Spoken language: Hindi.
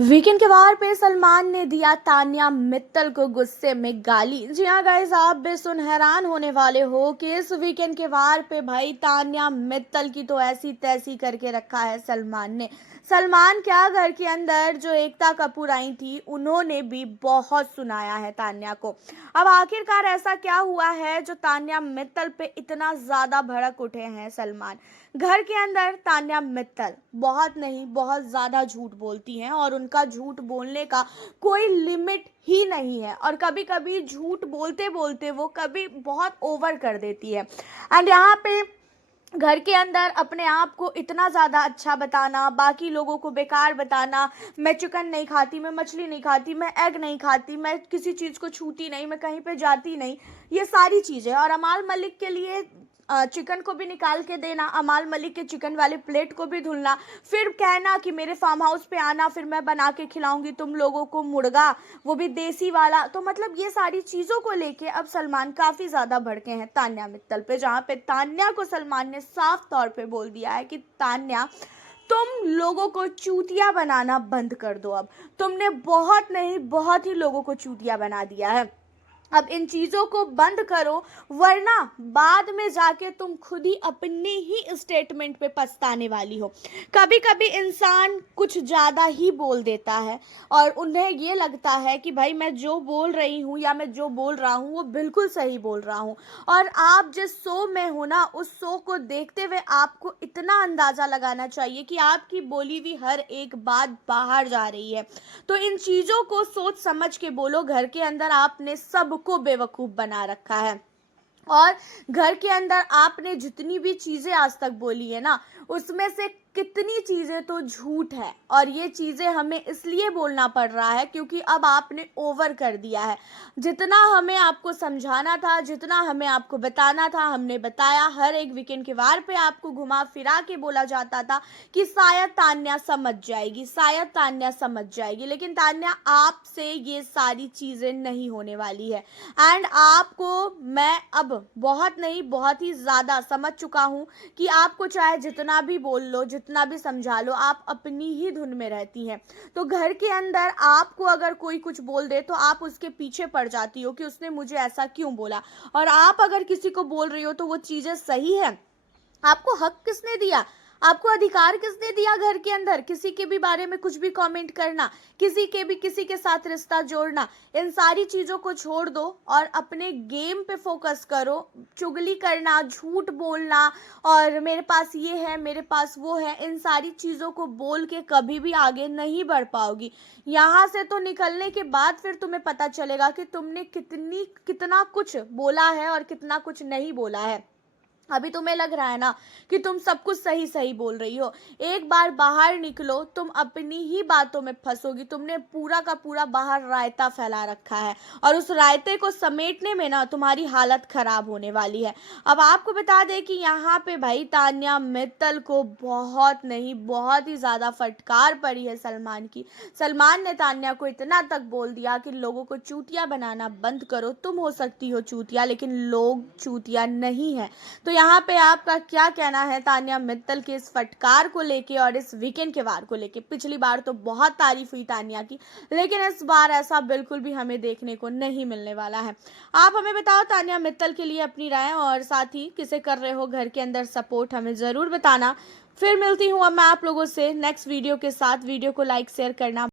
वीकेंड के वार पे सलमान ने दिया तान्या मित्तल को गुस्से में गाली। जी हाँ गाइस, आप भी सुन हैरान होने वाले हो कि इस वीकेंड के वार पे भाई तान्या मित्तल की तो ऐसी तैसी करके रखा है सलमान ने। सलमान क्या, घर के अंदर जो एकता कपूर आई थी उन्होंने भी बहुत सुनाया है तान्या को। अब आखिरकार ऐसा क्या हुआ है जो तान्या मित्तल पे इतना ज्यादा भड़क उठे हैं सलमान। घर के अंदर तान्या मित्तल बहुत नहीं बहुत ज़्यादा झूठ बोलती हैं और उनका झूठ बोलने का कोई लिमिट ही नहीं है, और कभी कभी झूठ बोलते बोलते वो कभी बहुत ओवर कर देती है। एंड यहाँ पे घर के अंदर अपने आप को इतना ज़्यादा अच्छा बताना, बाकी लोगों को बेकार बताना, मैं चिकन नहीं खाती, मैं मछली नहीं खाती, मैं एग नहीं खाती, मैं किसी चीज़ को छूती नहीं, मैं कहीं पे जाती नहीं, ये सारी चीज़ें। और अमाल मलिक के लिए चिकन को भी निकाल के देना, अमाल मलिक के चिकन वाले प्लेट को भी धुलना, फिर कहना कि मेरे फार्म हाउस पे आना, फिर मैं बना के खिलाऊंगी तुम लोगों को मुर्गा, वो भी देसी वाला। तो मतलब ये सारी चीज़ों को लेके अब सलमान काफ़ी ज़्यादा भड़के हैं तान्या मित्तल पे, जहाँ पे तान्या को सलमान ने साफ तौर पे बोल दिया है कि तान्या, तुम लोगों को चूतिया बनाना बंद कर दो। अब तुमने बहुत नहीं बहुत ही लोगों को चूतिया बना दिया है, अब इन चीज़ों को बंद करो, वरना बाद में जाके तुम खुद ही अपने ही स्टेटमेंट पे पछताने वाली हो। कभी कभी इंसान कुछ ज़्यादा ही बोल देता है और उन्हें ये लगता है कि भाई मैं जो बोल रही हूँ या मैं जो बोल रहा हूँ वो बिल्कुल सही बोल रहा हूँ। और आप जिस शो में हो ना, उस शो को देखते हुए आपको इतना अंदाज़ा लगाना चाहिए कि आपकी बोली हुई हर एक बात बाहर जा रही है। तो इन चीज़ों को सोच समझ के बोलो। घर के अंदर आपने सबको बेवकूफ़ बना रखा है, और घर के अंदर आपने जितनी भी चीज़ें आज तक बोली है ना, उसमें से कितनी चीज़ें तो झूठ है, और ये चीज़ें हमें इसलिए बोलना पड़ रहा है क्योंकि अब आपने ओवर कर दिया है। जितना हमें आपको समझाना था, जितना हमें आपको बताना था, हमने बताया। हर एक वीकेंड के वार पे आपको घुमा फिरा के बोला जाता था कि शायद तान्या समझ जाएगी, शायद तान्या समझ जाएगी, लेकिन तान्या आपसे ये सारी चीज़ें नहीं होने वाली है। एंड आपको मैं अब बहुत नहीं बहुत ही ज़्यादा समझ चुका हूँ कि आपको चाहे जितना भी बोल लो, जितना भी समझा लो, आप अपनी ही धुन में रहती हैं। तो घर के अंदर आपको अगर कोई कुछ बोल दे तो आप उसके पीछे पड़ जाती हो कि उसने मुझे ऐसा क्यों बोला, और आप अगर किसी को बोल रही हो तो वो चीज़ें सही है। आपको हक किसने दिया, आपको अधिकार किसने दिया घर के अंदर किसी के भी बारे में कुछ भी कमेंट करना, किसी के साथ रिश्ता जोड़ना? इन सारी चीज़ों को छोड़ दो और अपने गेम पे फोकस करो। चुगली करना, झूठ बोलना और मेरे पास ये है, मेरे पास वो है, इन सारी चीज़ों को बोल के कभी भी आगे नहीं बढ़ पाओगी। यहाँ से तो निकलने के बाद फिर तुम्हें पता चलेगा कि तुमने कितना कुछ बोला है और कितना कुछ नहीं बोला है। अभी तुम्हें लग रहा है ना कि तुम सब कुछ सही सही बोल रही हो, एक बार बाहर निकलो, तुम अपनी ही बातों में फंसोगी। तुमने पूरा का पूरा बाहर रायता फैला रखा है, और उस रायते को समेटने में ना तुम्हारी हालत खराब होने वाली है। अब आपको बता दें कि यहाँ पे भाई तान्या मित्तल को बहुत नहीं बहुत ही ज़्यादा फटकार पड़ी है सलमान की। सलमान ने तान्या को इतना तक बोल दिया कि लोगों को चूतिया बनाना बंद करो, तुम हो सकती हो चूतिया लेकिन लोग चूतिया नहीं है। तो यहाँ पे आपका क्या कहना है तान्या मित्तल के इस फटकार को लेके और इस वीकेंड के वार को लेके? पिछली बार तो बहुत तारीफ हुई तान्या की, लेकिन इस बार ऐसा बिल्कुल भी हमें देखने को नहीं मिलने वाला है। आप हमें बताओ तान्या मित्तल के लिए अपनी राय, और साथ ही किसे कर रहे हो घर के अंदर सपोर्ट, हमें ज़रूर बताना। फिर मिलती हूँ अब मैं आप लोगों से नेक्स्ट वीडियो के साथ। वीडियो को लाइक शेयर करना